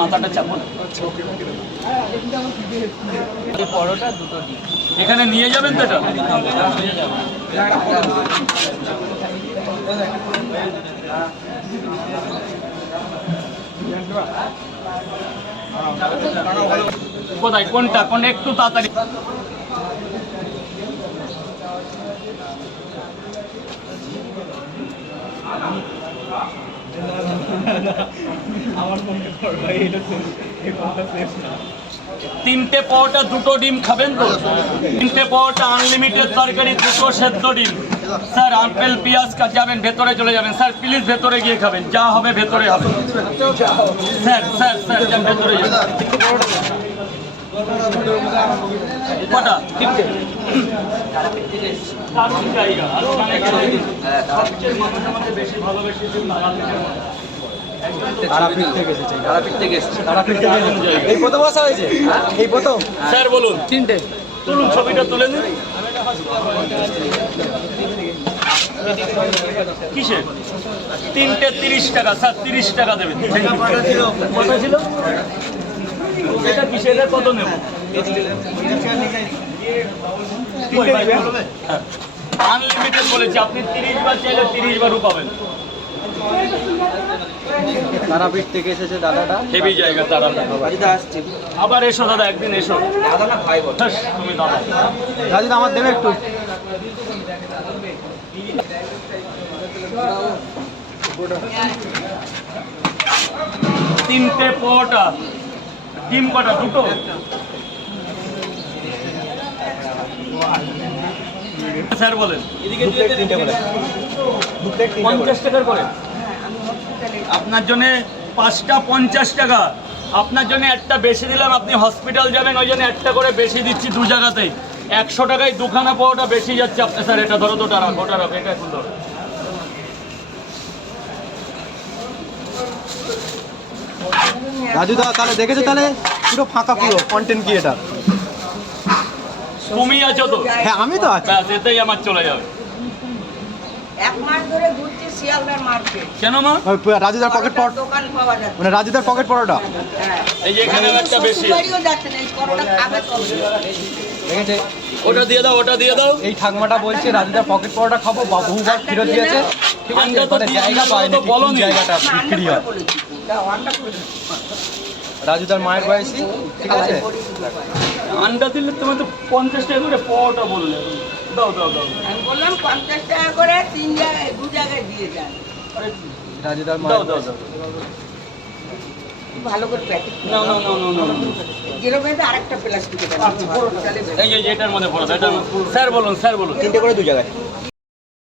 মাথাটা চাপুন। পরোটা দুটো ডিম এখানে নিয়ে যাবেন তো এটা? কোথায় কোনটা একটু তাড়াতাড়ি। তিনটে পরোটা দুটো ডিম খাবেন তো? তিনটে পরোটা আনলিমিটেড তরকারি দুটো সেদ্ধ ডিম। স্যার আপেল পেঁয়াজ যাবেন ভেতরে চলে যাবেন স্যার, প্লিজ ভেতরে গিয়ে খাবেন, যা হবে ভেতরে হবে। স্যার স্যার স্যার যান ভেতরে যান। কটা? দারুণ জায়গা, আর ওখানে গেলে সবচেয়ে মানুষের মধ্যে বেশি ভালোবেসে তারাপীঠ থেকে এসেছে। এই প্রথম আসা হয়েছে, এই প্রথম। স্যার বলুন। তিনটে তুলুন, ছবিটা তুলে নিন। কিসের? তিনটে 30 টাকা স্যার, 30 টাকা দেবেন। কটা ছিল এটা? কিসের? কত নেব? আনলিমিটেড বলেছি, আপনি 30 বার চাইলে 30 বারও পাবেন। তারাপীঠ থেকে এসেছে দাদাটা। হেভি জায়গা তারাপীঠ। আবার এসো দাদা, একদিন এসো। দাদা না ভাই বল। তুমি দাদা। রাজুদা আমার দেবে একটু। তিনটে পরোটা, ডিম কটা? দুটো। স্যার বলেন। 50 টাকার করে আপনার জন্য 5টা 50 টাকা। আপনার জন্য একটা বেশি দিলাম, আপনি হসপিটাল যাবেন, ওই জন্য একটা করে বেশি দিচ্ছি দু জায়গাতেই। 100 টাকায় দুখানা পরোটা বেশি যাচ্ছে আপনি। স্যার এটা ধরো তো, টাকা গোটা রাখো, এটা এখন ধরো। রাজুদা তাহলে দেখেছো, তাহলে পুরো ফাঁকা, পুরো কন্টেন্ট কি এটা? তুমি আছো তো? হ্যাঁ আমি তো আছি। ব্যাস এতেই আমার চলে যাবে। এক মাস ধরে ঘুরছি শিয়ালদার মার্কেট। কেন মা? রাজুদার পকেট পরোটা, দোকান পাওয়া যাচ্ছে। মানে রাজুদার পকেট পরোটা। হ্যাঁ। এই যে এখানে একটা বেশি। শ্বশুরবাড়িও যাচ্ছে না, এই পরোটা খাবে কবে? দেখেছে? ওটা দিয়ে দাও, ওটা দিয়ে দাও। এই ঠাকমাটা বলছে রাজুদার পকেট পরোটা খাবো, বহুবার ফেরত দিয়েছে। ঠিক আছে, আন্ডা তো মানে জায়গা পায়নি, বলোনি। জায়গাটা না, বিক্রি আন্ডা হয়। করে বলেছি। দাও, আন্ডা করে দিচ্ছি। রাজুদার মায়ের বয়সী, ঠিক আছে। আন্ডা দিলে তুমি তো 50 টাকা করে পরোটা বললে। দাও দাও দাও। আমি বললাম 50 টাকা করে 3 জায়গায় 2 জায়গায় দিয়ে যান। রাজুদার দাও মায়ের দাও দাও। ভালো করে প্যাকেট না না না না না। যেরকম এটা আরেকটা প্লাস্টিকে দেন। এই যে এটার মধ্যে পড়ো, এটার মধ্যে। স্যার বলুন, স্যার বলুন। 3টে করে 2 জায়গায়।